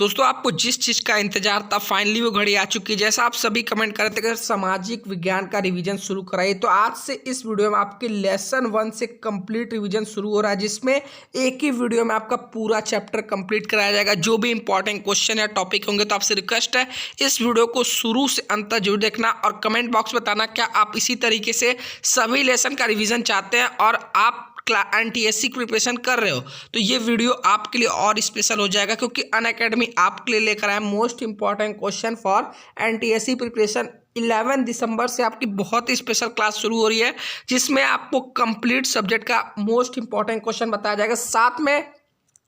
दोस्तों आपको जिस चीज का इंतजार था फाइनली वो घड़ी आ चुकी है। जैसा आप सभी कमेंट कर रहे थे कि सामाजिक विज्ञान का रिवीजन शुरू कराइए, तो आज से इस वीडियो में आपके लेसन 1 से कंप्लीट रिवीजन शुरू हो रहा है, जिसमें एक ही वीडियो में आपका पूरा चैप्टर कंप्लीट कराया जाएगा। जो भी इंपॉर्टेंट क्वेश्चन या टॉपिक होंगे तो आपसे रिक्वेस्ट है इस वीडियो को शुरू से अंत तक जरूर देखना और कमेंट बॉक्स में बताना क्या आप इसी तरीके से सभी लेसन का रिविजन चाहते हैं और आप NTSC की प्रिपरेशन कर रहे हो तो ये वीडियो आपके लिए और स्पेशल हो जाएगा, क्योंकि अनअकैडमी आपके लिए लेकर आया most important question for NTSC preparation. 11 दिसंबर से आपकी बहुत ही स्पेशल क्लास शुरू हो रही है, जिसमें आपको कंप्लीट सब्जेक्ट का मोस्ट इंपॉर्टेंट क्वेश्चन बताया जाएगा। साथ में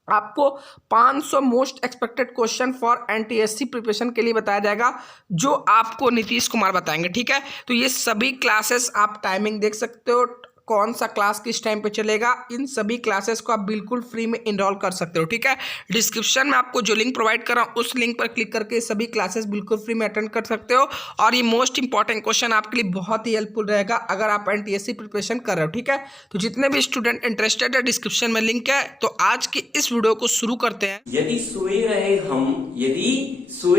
आपको 500 most expected question for NTSC preparation के लिए बताया जाएगा, जो आपको नीतीश कुमार बताएंगे। ठीक है, तो ये सभी क्लासेस आप टाइमिंग देख सकते हो, कौन सा क्लास किस टाइम पे चलेगा। इन सभी क्लासेस को आप बिल्कुल फ्री में इनरोल कर सकते हो। ठीक है, डिस्क्रिप्शन में आपको जो लिंक प्रोवाइड कर रहा हूँ उस लिंक पर क्लिक करके सभी क्लासेस बिल्कुल फ्री में अटेंड कर सकते हो और ये मोस्ट इंपॉर्टेंट क्वेश्चन आपके लिए बहुत ही हेल्पफुल रहेगा अगर आप NTSC प्रिपरेशन कर रहे हो। ठीक है, तो जितने भी स्टूडेंट इंटरेस्टेड है डिस्क्रिप्शन में लिंक है। तो आज की इस वीडियो को शुरू करते हैं। यदि सोए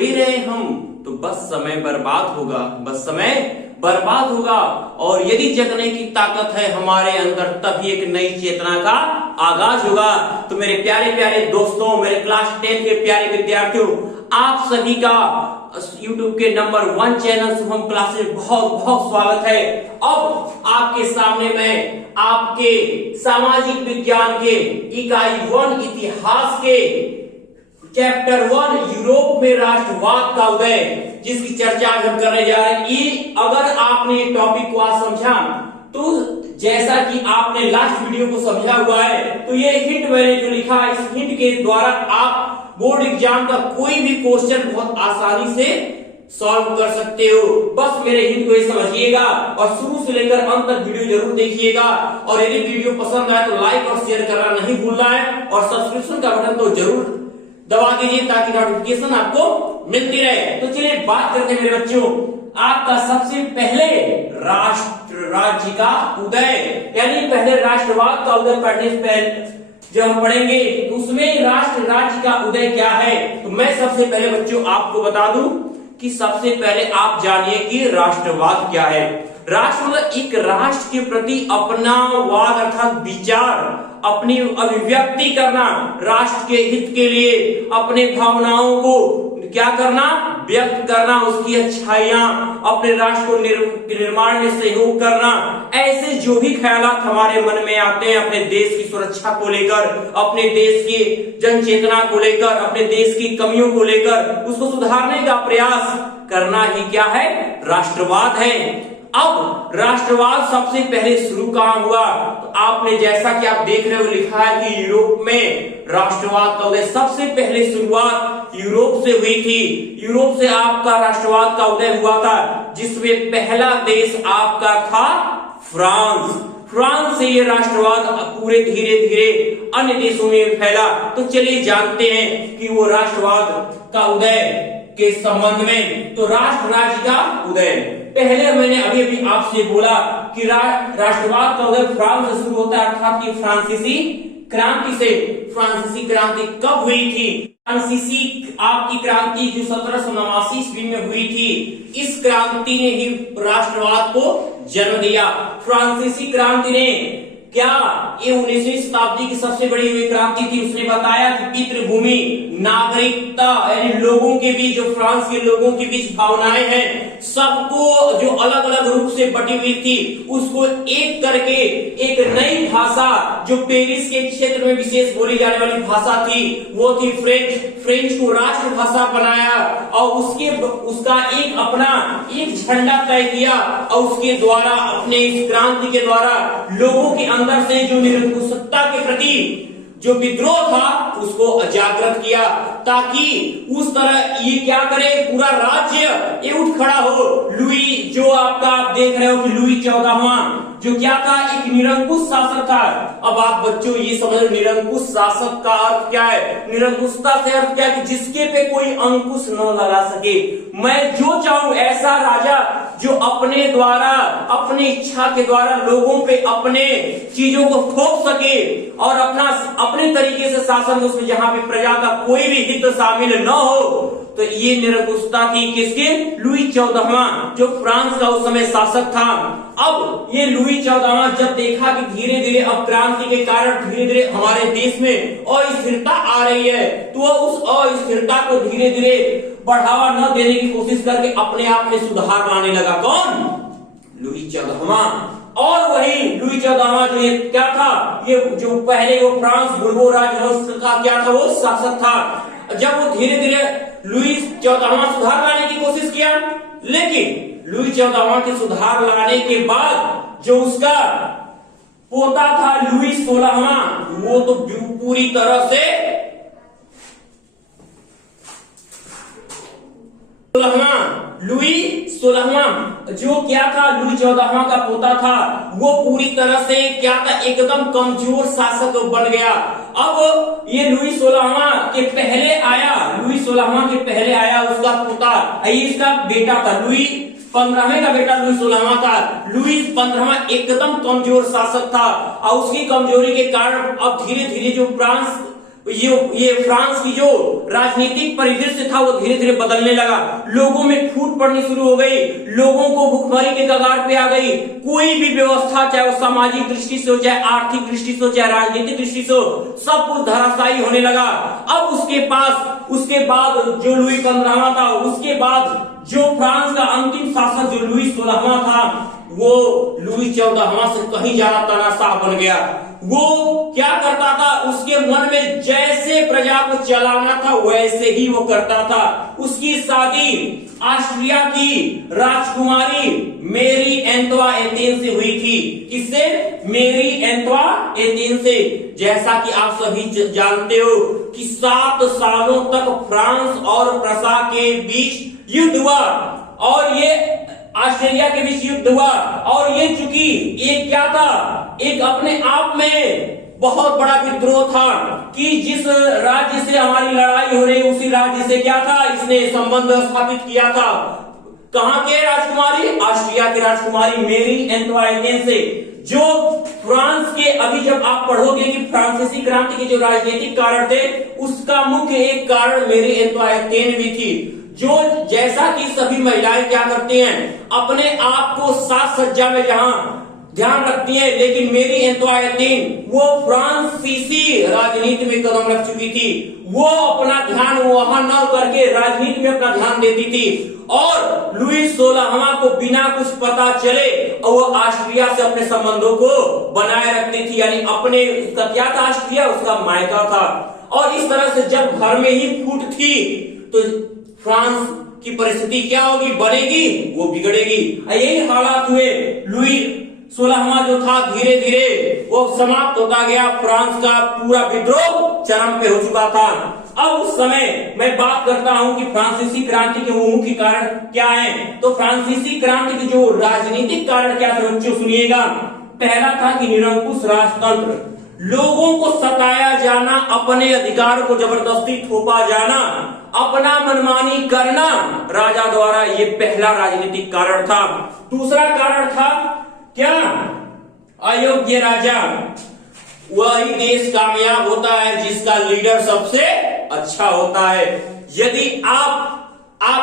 रहे हम तो बस समय बर्बाद होगा, बस समय बर्बाद होगा। और यदि जगने की ताकत है हमारे अंदर तभी एक नई चेतना का आगाज होगा। तो मेरे प्यारे प्यारे दोस्तों, मेरे क्लास 10 के प्यारे विद्यार्थियों, आप सभी का YouTube के नंबर 1 चैनल शुभम क्लासेस बहुत बहुत स्वागत है। अब आपके सामने मैं आपके सामाजिक विज्ञान के इकाई 1 इतिहास के चैप्टर 1 यूरोप में राष्ट्रवाद का उदय, जिसकी चर्चा आज हम करने जा रहे हैं। ये अगर आपने टॉपिक को आज समझा तो जैसा कि आपने लास्ट वीडियो को समझा हुआ है, तो ये हिंट मैंने जो लिखा है, इस हिंट के द्वारा आप बोर्ड एग्जाम का कोई भी क्वेश्चन बहुत आसानी से सॉल्व कर सकते हो। बस मेरे हिंट को ये समझिएगा और शुरू से लेकर अंत तक वीडियो जरूर देखिएगा। और यदि वीडियो पसंद आए तो लाइक और शेयर करना नहीं भूलना है और सब्सक्रिप्शन का बटन तो जरूर दबा दीजिए ताकि नोटिफिकेशन आपको मिलती रहे। तो चलिए बात करते हैं मेरे बच्चों, आपका सबसे पहले राष्ट्र राज्य का उदय, यानी पहले राष्ट्रवाद का उदय पढ़ने से पहले जब हम पढ़ेंगे तो उसमें राष्ट्र राज्य का उदय क्या है। तो मैं सबसे पहले बच्चों आपको बता दूं कि सबसे पहले आप जानिए कि राष्ट्रवाद क्या है। राष्ट्र मतलब एक राष्ट्र के प्रति अपना वाद अर्थात विचार, अपनी अभिव्यक्ति करना, राष्ट्र के हित के लिए अपने भावनाओं को क्या करना, व्यक्त करना, उसकी अच्छाइयां, अपने राष्ट्र को निर्माण में सहयोग करना। ऐसे जो भी ख्यालात हमारे मन में आते हैं अपने देश की सुरक्षा को लेकर, अपने देश की जन चेतना को लेकर, अपने देश की कमियों को लेकर उसको सुधारने का प्रयास करना ही क्या है, राष्ट्रवाद है। अब राष्ट्रवाद सबसे पहले शुरू कहां हुआ, तो आपने जैसा कि आप देख रहे हो लिखा है कि यूरोप में राष्ट्रवाद का उदय सबसे पहले शुरुआत यूरोप से हुई थी। यूरोप से आपका राष्ट्रवाद का उदय हुआ था, जिसमें पहला देश आपका था फ्रांस। फ्रांस से ये राष्ट्रवाद पूरे धीरे धीरे अन्य देशों में फैला। तो चलिए जानते हैं कि वो राष्ट्रवाद का उदय के संबंध में। तो राष्ट्र राज्य का उदय, पहले मैंने अभी अभी आपसे बोला कि राष्ट्रवाद का उदय फ्रांस से शुरू होता है, अर्थात कि फ्रांसीसी क्रांति से। फ्रांसीसी क्रांति कब हुई थी? फ्रांसीसी आपकी क्रांति जो 1789 ईस्वी में हुई थी, इस क्रांति ने ही राष्ट्रवाद को जन्म दिया। फ्रांसीसी क्रांति ने क्या, ये 19वीं शताब्दी की सबसे बड़ी हुई क्रांति थी। उसने बताया कि पितृभूमि, नागरिकता, यानी लोगों के बीच, जो फ्रांस के लोगों के बीच भावनाएं हैं, सबको जो अलग अलग रूप से बटी हुई थी, उसको एक करके एक नई भाषा, जो पेरिस के क्षेत्र में विशेष बोली जाने वाली भाषा थी, वो थी फ्रेंच। फ्रेंच को राष्ट्रभाषा बनाया और उसका एक अपना एक झंडा तय किया और उसके द्वारा, अपने इस क्रांति के द्वारा लोगों के अंदर से जो निरंकुशता के प्रति जो विद्रोह था उसको जागृत किया, ताकि उस तरह ये क्या करे, पूरा राज्य ये उठ खड़ा हो। लुई, जो आपका आप देख रहे हो कि लुई 14वां जो क्या था, एक निरंकुश शासक था। अब आप बच्चों ये समझ, निरंकुश शासक का अर्थ क्या है? निरंकुशता से अर्थ क्या है कि जिसके पे कोई अंकुश न लगा सके। मैं जो चाहूं ऐसा राजा जो अपने द्वारा अपनी इच्छा के द्वारा लोगों पे अपने चीजों को थोप सके और अपने तरीके से शासन उसमें जहां पे प्रजा का कोई भी हित शामिल न हो, तो ये निरंकुशता थी किसके? लुई 14वां, जो फ्रांस का उस समय शासक था। अब ये लुई 14वां जब देखा कि धीरे धीरे अब क्रांति के कारण धीरे धीरे हमारे देश में अस्थिरता आ रही है, तो वह उस अस्थिरता को धीरे धीरे बढ़ावा न देने की कोशिश करके अपने आप में सुधार लाने लगा। कौन? लुई 14वां। और वही लुई 14वां जो ये क्या था, ये जो पहले वो फ्रांस बुर्बो राजवंश का क्या था, वो शासक था। जब वो धीरे धीरे लुई 14वां सुधार लाने की कोशिश किया, लेकिन लुई 14वां के सुधार लाने के बाद जो उसका पोता था लुई 16वां, वो तो पूरी तरह से 16वां जो क्या था, लुई 14वां का पोता था, वो पूरी तरह से क्या था, एकदम कमजोर शासक बन गया। अब ये लुई 16वां के पहले आया उसका पोता, इसका बेटा था लुई 15वें का बेटा लुई 16वां था। लुई 15वां एकदम कमजोर शासक था और उसकी कमजोरी के कारण अब धीरे धीरे जो ये फ्रांस की जो राजनीतिक परिदृश्य था वो धीरे धीरे बदलने लगा। लोगों में फूट पड़नी शुरू हो गई, लोगों को भुखमरी के कगार पे आ गई। कोई भी व्यवस्था, चाहे वो सामाजिक दृष्टि से हो, चाहे आर्थिक दृष्टि से हो, चाहे राजनीतिक दृष्टि से हो, सब कुछ धराशायी होने लगा। अब उसके बाद जो लुई 15वां था, उसके बाद जो फ्रांस का अंतिम शासक जो लुई 16वां था, वो लुई 14वां से कहीं ज्यादा तानाशाह बन गया। वो क्या करता था, उसके मन में जैसे प्रजा को चलाना था वैसे ही वो करता था। उसकी शादी ऑस्ट्रिया की राजकुमारी मेरी एंतोइनेट से हुई थी। किससे? मेरी एंतोइनेट से। जैसा कि आप सभी जानते हो कि 7 सालों तक फ्रांस और प्रसा के बीच युद्ध हुआ और ये ऑस्ट्रेलिया के बीच युद्ध हुआ और ये चूंकि एक क्या था, एक अपने आप में बहुत बड़ा विद्रोह था कि जिस राज्य से हमारी लड़ाई हो रही उसी राज्य से क्या था, इसने संबंध स्थापित किया था। कहां के राजकुमारी? ऑस्ट्रिया की राजकुमारी मेरी एंतोइनेट से। जो फ्रांस के, अभी जब आप पढ़ोगे कि फ्रांसीसी क्रांति के जो राजनीतिक कारण थे, उसका मुख्य एक कारण मेरी एंतोइनेट भी थी। जो जैसा कि सभी महिलाएं क्या करती हैं, अपने आप को साज सज्जा में जहां ध्यान रखती हैं, लेकिन मेरी एंतोइनेट वो फ्रांसीसी राजनीति में कदम रख चुकी थी। वो अपना ध्यान वहां न करके राजनीति में अपना ध्यान देती थी और लुई 16वां को बिना कुछ पता चले और वो ऑस्ट्रिया से अपने संबंधों को बनाए रखती थी। यानी अपने, उसका क्या था, ऑस्ट्रिया उसका मायका था। और इस तरह से जब घर में ही फूट थी तो फ्रांस की परिस्थिति क्या होगी, बनेगी, वो बिगड़ेगी। यही हालात हुए। लुई 16वां जो था धीरे धीरे वो समाप्त होता गया। फ्रांस का पूरा विद्रोह चरम पे हो चुका था। अब उस समय मैं बात करता हूं कि फ्रांसीसी क्रांति के वो मुख्य कारण क्या है। तो फ्रांसीसी क्रांति के जो राजनीतिक कारण क्या थे बच्चों, सुनिएगा। पहला था कि निरंकुश राजतंत्र, लोगों को सताया जाना, अपने अधिकार को जबरदस्ती थोपा जाना, अपना मनमानी करना राजा द्वारा, ये पहला राजनीतिक कारण था। दूसरा कारण था क्या? अयोग्य राजा। वही देश कामयाब होता है जिसका लीडर सबसे अच्छा होता है। यदि आप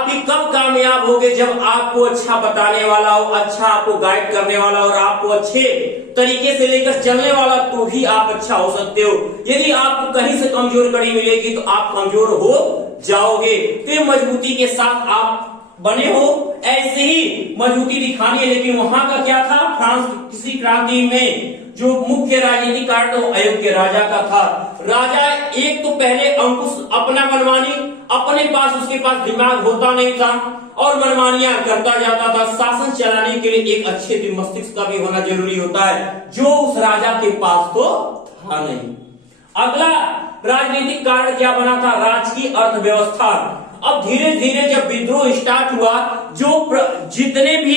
भी कब कामयाब होगे, जब आपको अच्छा बताने वाला हो, अच्छा आपको गाइड करने वाला और आपको अच्छे तरीके से लेकर चलने वाला, तो ही आप अच्छा हो सकते हो। यदि आपको कहीं से कमजोर कड़ी मिलेगी तो आप कमजोर हो जाओगे। फिर मजबूती के साथ आप बने हो, ऐसे ही मजबूती दिखानी है। लेकिन वहां का क्या था, फ्रांस किसी क्रांति में जो मुख्य राजनीतिक कारण था वो अयोग्य राजा का था। राजा एक तो पहले अंकुश अपना मनमानी, अपने पास उसके पास दिमाग होता नहीं था और मनमानियां करता जाता था। शासन चलाने के लिए एक अच्छे मस्तिष्क का भी होना जरूरी होता है, जो उस राजा के पास तो था नहीं। अगला राजनीतिक कारण क्या बना था, राजकीय अर्थव्यवस्था। अब धीरे धीरे जब विद्रोह स्टार्ट हुआ, जो जितने भी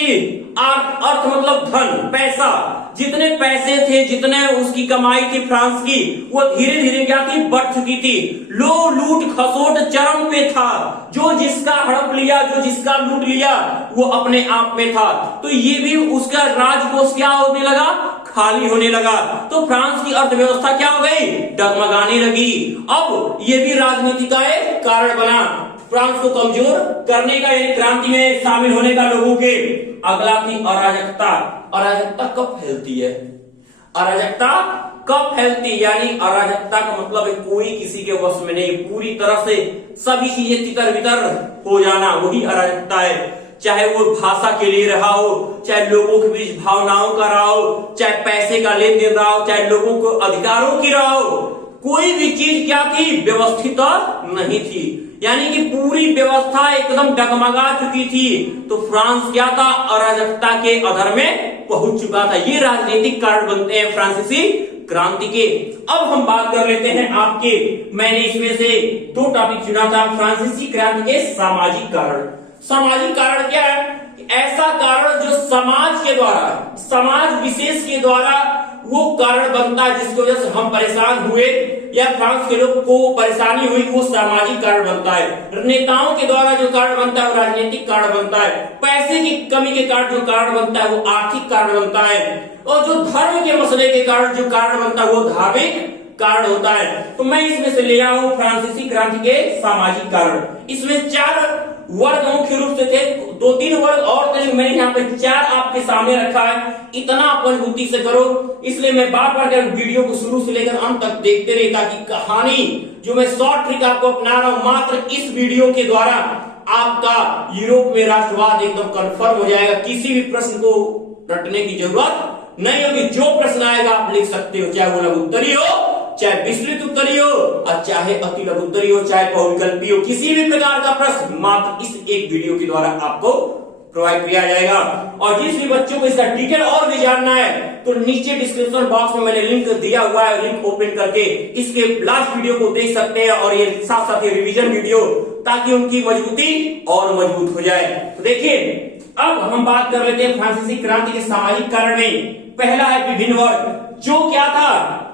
अर्थ मतलब धन, पैसा, जितने पैसे थे, जितने उसकी कमाई थी फ्रांस की, वो धीरे धीरे क्या थी, बढ़ चुकी थी। लूट खसोट चरम पे था। जो जिसका हड़प लिया, जो जिसका लूट लिया वो अपने आप में था, तो ये भी उसका राजकोष क्या होने लगा, खाली होने लगा। तो फ्रांस की अर्थव्यवस्था क्या हो गई, डगमगाने लगी। अब ये भी राजनीति का एक कारण बना फ्रांस को कमजोर करने का, यानी क्रांति में शामिल होने का लोगों के। अगला थी अराजकता। अराजकता कब फैलती है, अराजकता कब फैलती, यानी अराजकता का मतलब है कोई किसी के वश में नहीं, पूरी तरह से सभी चीजें तितर बितर हो जाना, वही अराजकता है। चाहे वो भाषा के लिए रहा हो, चाहे लोगों के बीच भावनाओं का रहा हो, चाहे पैसे का लेन देन रहा हो, चाहे लोगों को अधिकारों की रहा हो, कोई भी चीज क्या थी, व्यवस्थित नहीं थी, यानी कि पूरी व्यवस्था एकदम डगमगा चुकी थी। तो फ्रांस क्या था, अराजकता के अधर में पहुंच चुका था। ये राजनीतिक कारण बनते हैं फ्रांसीसी क्रांति के। अब हम बात कर लेते हैं आपके, मैंने इसमें से 2 टॉपिक चुना था, फ्रांसीसी क्रांति के सामाजिक कारण। सामाजिक कारण क्या है, ऐसा कारण जो समाज के द्वारा, समाज विशेष के द्वारा वो कारण बनता है जिसकी वजह से हम परेशान हुए या फ्रांस के लोग को परेशानी हुई, वो सामाजिक कारण बनता है। नेताओं के द्वारा जो कारण बनता है वो राजनीतिक कारण बनता है। पैसे की कमी के कारण जो कारण बनता है वो आर्थिक कारण बनता है, और जो धर्म के मसले के कारण जो कारण बनता है वो धार्मिक कारण होता है। तो मैं इसमें से ले आया हूं फ्रांसीसी क्रांति के सामाजिक कारण। इसमें 4 वर्ग मुख्य रूप से थे, 2-3 वर्ग और थे, मैंने यहाँ पे 4 आपके सामने रखा है। इतना आप मजबूती से करो, इसलिए मैं बार बार वीडियो को शुरू से लेकर अंत तक देखते रहे, ताकि कहानी जो मैं शॉर्ट ट्रिक आपको अपना रहा हूं मात्र इस वीडियो के द्वारा आपका यूरोप में राष्ट्रवाद एकदम कंफर्म हो जाएगा। किसी भी प्रश्न को रटने की जरूरत नहीं होगी, जो प्रश्न आएगा आप लिख सकते हो, चाहे वो लघु उत्तरी हो, चाहे विस्तृत उत्तरी हो, और चाहे अति लघु उत्तरी हो, चाहे बहुविकल्पी हो, किसी भी प्रकार का प्रश्न मात्र इस एक वीडियो के द्वारा आपको प्रोवाइड किया जाएगा। और जिस भी बच्चों को इसका डिटेल और भी जानना है तो नीचे डिस्क्रिप्शन बॉक्स में मैंने लिंक दिया हुआ है, लिंक ओपन करके इसके लास्ट वीडियो को देख सकते हैं, और ये साथ साथ ये रिवीजन वीडियो, ताकि उनकी मजबूती और मजबूत हो जाए। तो देखिए, अब हम बात कर लेते हैं फ्रांसीसी क्रांति के सामाजिक कारण में। पहला है विभिन्न वर्ग, जो क्या था,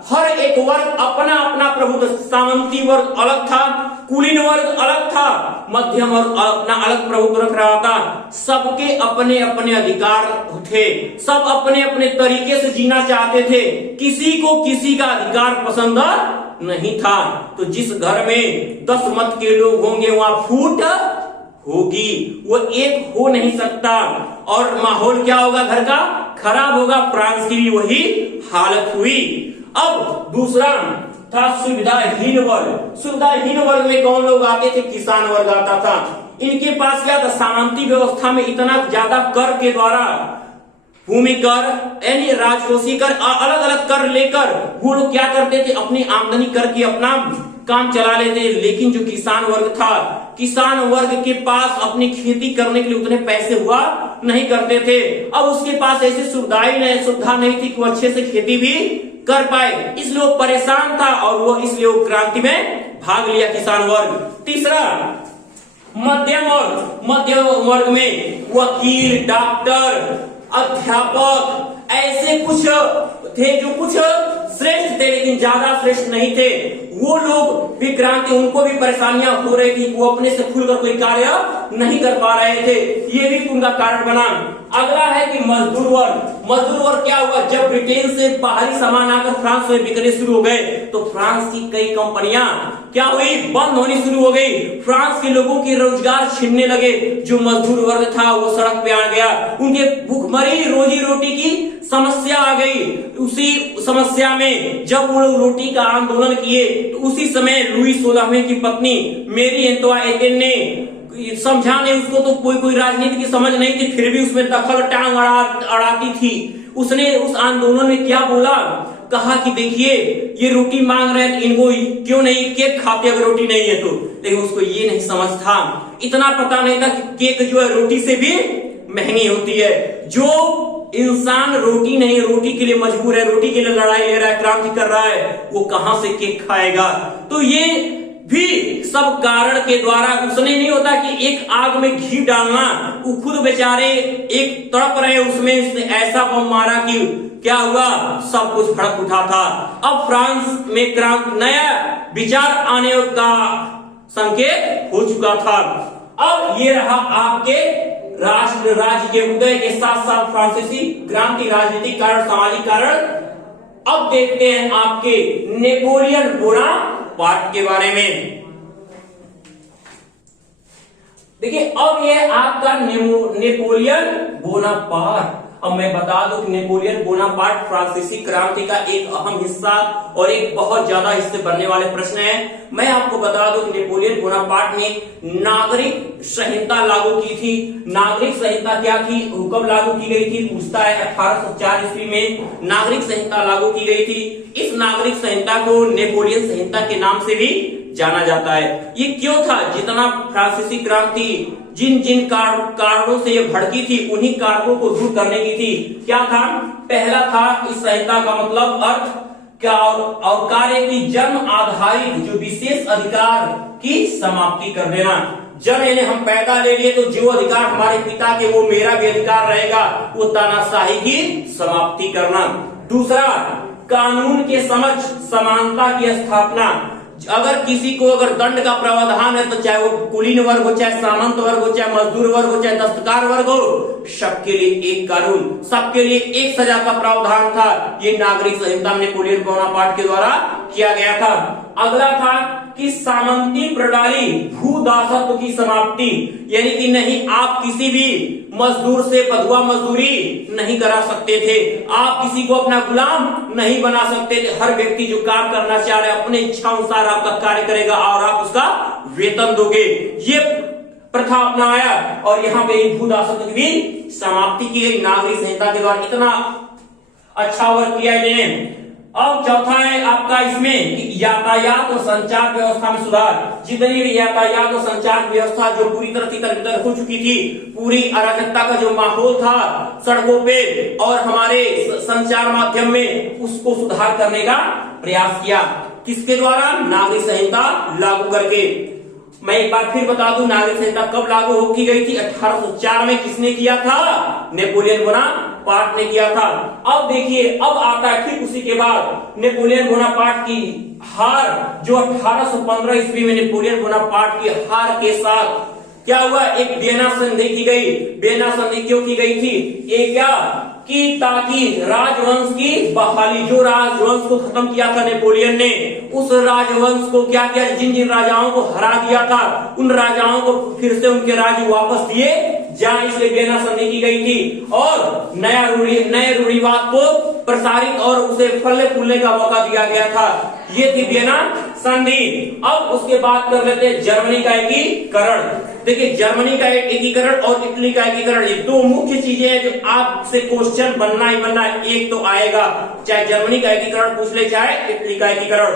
हर एक वर्ग अपना अपना प्रभुत्व, सामंती वर्ग अलग था, कुलीन वर्ग अलग था, मध्यम वर्ग अपना अलग प्रभुत्व रख रहा था। सबके अपने अपने अधिकार थे, सब अपने अपने तरीके से जीना चाहते थे, किसी को किसी का अधिकार पसंद नहीं था। तो जिस घर में 10 मत के लोग होंगे वहां फूट होगी, वो एक हो नहीं सकता, और माहौल क्या होगा, घर का खराब होगा। फ्रांस की भी वही हालत हुई। अब दूसरा था सुविधाहीन वर्ग। सुविधाहीन वर्ग में कौन लोग आते थे, किसान वर्ग आता था। इनके पास क्या था, सामंती व्यवस्था में इतना ज्यादा कर के द्वारा, भूमि कर यानी राजकोषीय कर, अलग अलग कर लेकर वो लोग क्या करते थे, अपनी आमदनी करके अपना काम चला लेते। लेकिन जो किसान वर्ग था, किसान वर्ग के पास अपनी खेती करने के लिए उतने पैसे हुआ नहीं करते थे। अब उसके पास ऐसी सुविधा नहीं थी कि वो अच्छे से खेती भी कर पाए, इसलिए वो परेशान था, और वो इसलिए वो क्रांति में भाग लिया किसान वर्ग। तीसरा मध्यम वर्ग। मध्यम वर्ग में वकील, डॉक्टर, अध्यापक ऐसे कुछ थे जो कुछ श्रेष्ठ थे लेकिन ज्यादा श्रेष्ठ नहीं थे। वो लोग भी क्रांति, उनको भी परेशानियां हो रही थी, वो अपने से खुलकर कोई कार्य नहीं कर पा रहे थे, ये भी उनका कारण बना। अगला है कि मजदूर वर्ग। मजदूर वर्ग क्या हुआ, जब ब्रिटेन से बाहरी सामान आकर फ्रांस में बिकने शुरू हो गए तो फ्रांस की कई कंपनियां क्या हुई, बंद होनी शुरू हो गई। फ्रांस के लोगों के रोजगार छिनने लगे। जो मजदूर वर्ग था वो सड़क पे आ गया, उनके भूखमरी रोजी रोटी की समस्या आ गई। उसी समस्या में जब वो लोग रोटी का आंदोलन किए तो उसी समय लुई 16वें की पत्नी मेरी एंटोइनेट ने समझा नहीं, उसको तो कोई राजनीति की समझ नहीं थी, फिर भी उसमें दखल टांग अड़ाती थी। उसने उस आंदोलन में क्या बोला, कहा कि देखिए ये रोटी मांग रहे हैं, इनको क्यों नहीं केक खाते अगर रोटी नहीं है तो। लेकिन उसको ये नहीं समझ था, इतना पता नहीं था कि केक जो है रोटी से भी महंगी होती है। जो इंसान रोटी नहीं, रोटी के लिए मजबूर है, रोटी के लिए लड़ाई ले रहा है, क्रांति कर रहा है, वो कहां से केक खाएगा। तो ये भी सब कारण के द्वारा, उसने नहीं होता कि एक आग में घी डालना, वो खुद बेचारे एक तड़प रहे उसमें, उसने ऐसा बम मारा कि क्या हुआ, सब कुछ भड़क उठा था। अब फ्रांस में क्रांति, नया विचार आने का संकेत हो चुका था। अब ये रहा आपके राष्ट्र राज्य के उदय के साथ साथ फ्रांसीसी क्रांति, राजनीतिक कारण, सामाजिक कारण। अब देखते हैं आपके नेपोलियन बोनापार्ट के बारे में। देखिए अब ये आपका नेपोलियन बोनापार्ट। अब मैं बता दूं कि नेपोलियन बोनापार्ट फ्रांसीसी क्रांति का एक अहम हिस्सा और एक बहुत ज्यादा हिस्से बनने वाले प्रश्न है। मैं आपको बता दूं कि नेपोलियन बोनापार्ट ने नागरिक संहिता लागू की थी। नागरिक संहिता क्या थी, कब लागू की गई थी, पूछता है 1804 ईस्वी में नागरिक संहिता लागू की गई थी। इस नागरिक संहिता को नेपोलियन संहिता के नाम से भी जाना जाता है। ये क्यों था, जितना फ्रांसीसी क्रांति जिन जिन कारणों से ये भड़की थी उन्हीं कारणों को दूर करने की थी। क्या था, पहला था इस संहिता का मतलब अर्थ क्या और कार्य की जन्म आधारित जो विशेष अधिकार की समाप्ति कर देना। जब यानी हम पैदा ले लिए तो जो अधिकार हमारे पिता के वो मेरा भी अधिकार रहेगा, वो तानाशाही की समाप्ति करना। दूसरा, कानून के समक्ष समानता की स्थापना। अगर किसी को अगर दंड का प्रावधान है तो चाहे वो कुलीन वर्ग हो, चाहे सामंत वर्ग हो, चाहे मजदूर वर्ग हो, चाहे दस्तकार वर्ग हो, सबके लिए एक कानून, सबके लिए एक सजा का प्रावधान था। ये नागरिक संहिता में नेपोलियन बोनापार्ट के द्वारा किया गया था। अगला था कि सामंती प्रणाली भूदासत्व की समाप्ति, यानी कि नहीं आप किसी भी मजदूर से बधुआ मजदूरी नहीं करा सकते थे, आप किसी को अपना गुलाम नहीं बना सकते थे। हर व्यक्ति जो काम करना चाह रहे अपने इच्छा अनुसार आपका कार्य करेगा और आप उसका वेतन दोगे। ये प्रथा अपनाया और यहाँ पे भूदासत्व की भी समाप्ति की गई नागरिक संहिता के द्वारा। इतना अच्छा वर्क किया इन्हें। अब चौथा है आपका इसमें यातायात और संचार व्यवस्था में सुधार। जितनी भी यातायात और संचार व्यवस्था जो पूरी तरह से तितर हो चुकी थी, पूरी अराजकता का जो माहौल था सड़कों पे और हमारे संचार माध्यम में, उसको सुधार करने का प्रयास किया। किसके द्वारा, नागरिक संहिता लागू करके। मैं एक बार फिर बता दूं नागरिक संहिता कब लागू हो की गई थी, 1804 में। किसने किया था, नेपोलियन बोनापार्ट ने किया था। अब देखिए अब आता है ठीक उसी के बाद नेपोलियन बोनापार्ट की हार, जो 1815 ईस्वी में नेपोलियन बोनापार्ट की हार के साथ क्या हुआ, एक वियना संधि की गई। वियना संधि क्यों की गई थी, एक क्या कि ताकि राजवंश की बहाली, जो राजवंश को खत्म किया था नेपोलियन ने, उस राजवंश को क्या किया, जिन जिन राजाओं को हरा दिया था उन राजाओं को फिर से उनके राज्य वापस दिए जाए, इसलिए वियना संधि की गई थी। और नए रूढ़िवाद को प्रसारित और उसे फलने फूलने का मौका दिया गया था। ये थी वियना संधि। अब उसके बाद कर लेते हैं जर्मनी का एकीकरण। देखिए जर्मनी का एकीकरण और इटली का एकीकरण, ये दो मुख्य चीजें हैं जो आपसे क्वेश्चन बनना ही बनना है, एक तो आएगा, चाहे जर्मनी का एकीकरण पूछ ले चाहे इटली का एकीकरण।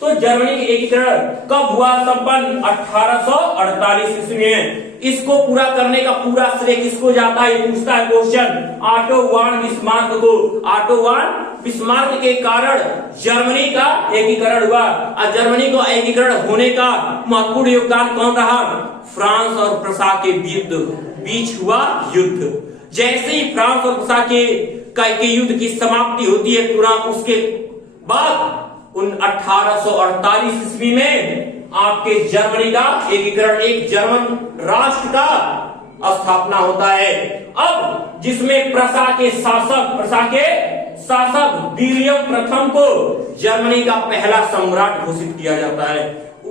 तो जर्मनी का एकीकरण कब हुआ संपन्न, 1848 ईस्वी में। इसको पूरा करने का पूरा श्रेय किसको जाता है, ये पूछता है क्वेश्चन, ऑटो वन बिस्मार्क को। ऑटो वन बिस्मार्क के कारण जर्मनी का एकीकरण हुआ। और जर्मनी को एकीकरण होने का महत्वपूर्ण योगदान कौन रहा, फ्रांस और प्रसा के बीच हुआ युद्ध। जैसे ही फ्रांस और प्रसा के युद्ध की समाप्ति होती है तुरंत उसके बाद 1848 ईस्वी में आपके जर्मनी का एकीकरण, एक जर्मन राष्ट्र का स्थापना होता है। अब जिसमें प्रसा के शासक विलियम प्रथम को जर्मनी का पहला सम्राट घोषित किया जाता है।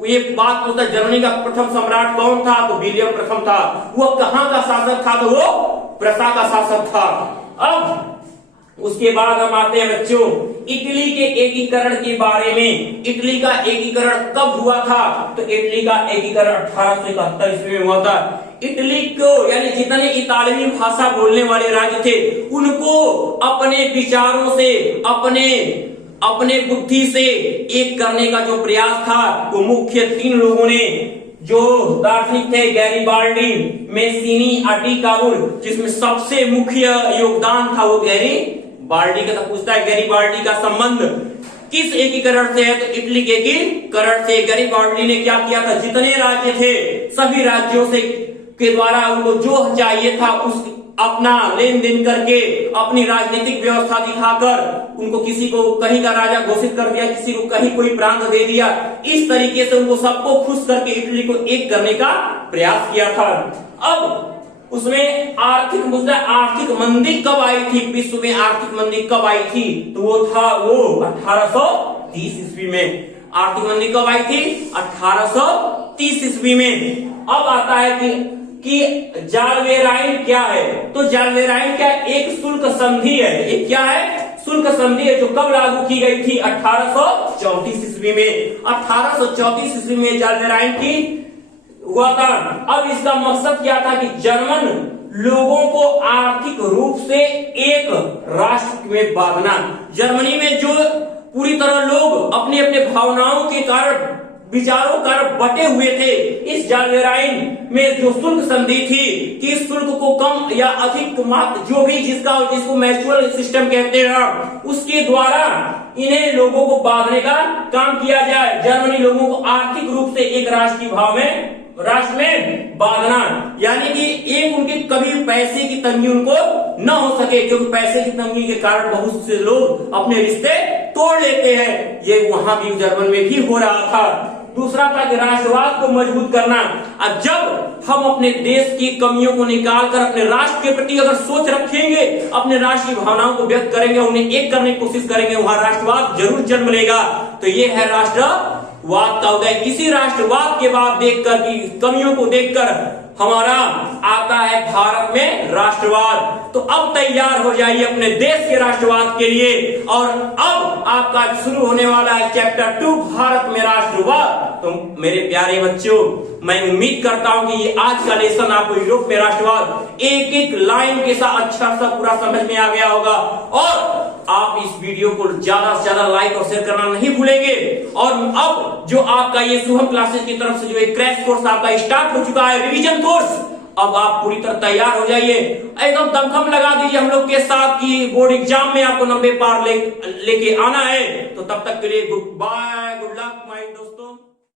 ये बात पूछता है जर्मनी का प्रथम सम्राट कौन था, तो विलियम प्रथम था। वो कहां का शासक था, तो वो प्रसा का शासक था। अब उसके बाद हम आते हैं बच्चों इटली के एकीकरण के बारे में। इटली का एकीकरण कब हुआ था, तो इटली का एकीकरण 1871 ईस्वी में हुआ था। इटली को यानी जितने इतालवी भाषा बोलने वाले राज्य थे उनको अपने विचारों से, अपने बुद्धि से एक करने का जो प्रयास था वो मुख्य तीन लोगों ने, जो दार्शनिक थे गैरीबाल्डी, मेसिनी, अटिकाबुल, जिसमें सबसे मुख्य योगदान था वो गैरीबाल्डी का। पूछता है गैरीबाल्डी का संबंध किस एकीकरण से है, तो इटली के एकीकरण से। गैरीबाल्डी ने क्या किया था, जितने राज्य थे सभी राज्यों से के द्वारा उनको जो चाहिए था अपना लेन देन करके, अपनी राजनीतिक व्यवस्था दिखाकर उनको किसी को कहीं का राजा घोषित कर दिया, किसी को कहीं कोई प्रांत दे दिया। इस तरीके से उनको सबको खुश करके इटली को एक करने का प्रयास किया था। अब उसमें आर्थिक मुद्दा, आर्थिक मंदी कब आई थी, विश्व में आर्थिक मंदी कब आई थी, तो वो था 1830 ईस्वी में। आर्थिक मंदी कब आई थी? 1830 ईस्वी में। अब आता है कि जालवेराइन क्या है, तो जालवेराइन क्या एक शुल्क संधि है। ये क्या है? शुल्क संधि है, जो कब लागू की गई थी? 1834 ईस्वी में। 1834 ईस्वी में जालवेराइन की हुआ था। अब इसका मकसद क्या था कि जर्मन लोगों को आर्थिक रूप से एक राष्ट्र में बांधना। जर्मनी में जो पूरी तरह लोग अपने अपने भावनाओं के कारण, विचारों कारण बटे हुए थे, इस जालवेराइन में जो शुल्क संधि थी कि इस शुल्क को कम या अधिक जो भी जिसको म्यूचुअल सिस्टम कहते हैं, उसके द्वारा इन्हें लोगों को बांधने का काम किया जाए। जर्मनी लोगों को आर्थिक रूप से एक राष्ट्र की भाव में, राष्ट्र में बांधना, यानी कि एक उनके कभी पैसे की तंगी उनको न हो सके, क्योंकि पैसे की तंगी के कारण बहुत से लोग अपने रिश्ते तोड़ लेते हैं। ये वहां भी जर्मन में भी हो रहा था। दूसरा था कि राष्ट्रवाद को मजबूत करना। अब जब हम अपने देश की कमियों को निकालकर अपने राष्ट्र के प्रति अगर सोच रखेंगे, अपने राष्ट्र की भावनाओं को व्यक्त करेंगे, उन्हें एक करने की कोशिश करेंगे, वहां राष्ट्रवाद जरूर जन्म लेगा। तो ये है राष्ट्रवाद का उदय। इसी राष्ट्रवाद के बाद देखकर की कमियों को देखकर हमारा आता है भारत में राष्ट्रवाद। तो अब तैयार हो जाइए अपने देश के राष्ट्रवाद के लिए। और अब आपका शुरू होने वाला है चैप्टर 2, भारत में राष्ट्रवाद। तो मेरे प्यारे बच्चों, मैं उम्मीद करता हूं कि ये आज का लेसन आपको यूरोप में राष्ट्रवाद एक एक लाइन के साथ अच्छा सा पूरा समझ में आ गया होगा। और आप इस वीडियो को ज्यादा से ज्यादा लाइक और शेयर करना नहीं भूलेंगे। और अब जो आपका ये शुभम क्लासेस की तरफ से जो एक क्रैश कोर्स आपका स्टार्ट हो चुका है, रिवीजन कोर्स, अब आप पूरी तरह तैयार हो जाइए, एकदम दमखम लगा दीजिए हम लोग के साथ कि बोर्ड एग्जाम में आपको 90 पार लेके आना है। तो तब तक के लिए गुड बाय, गुड लक।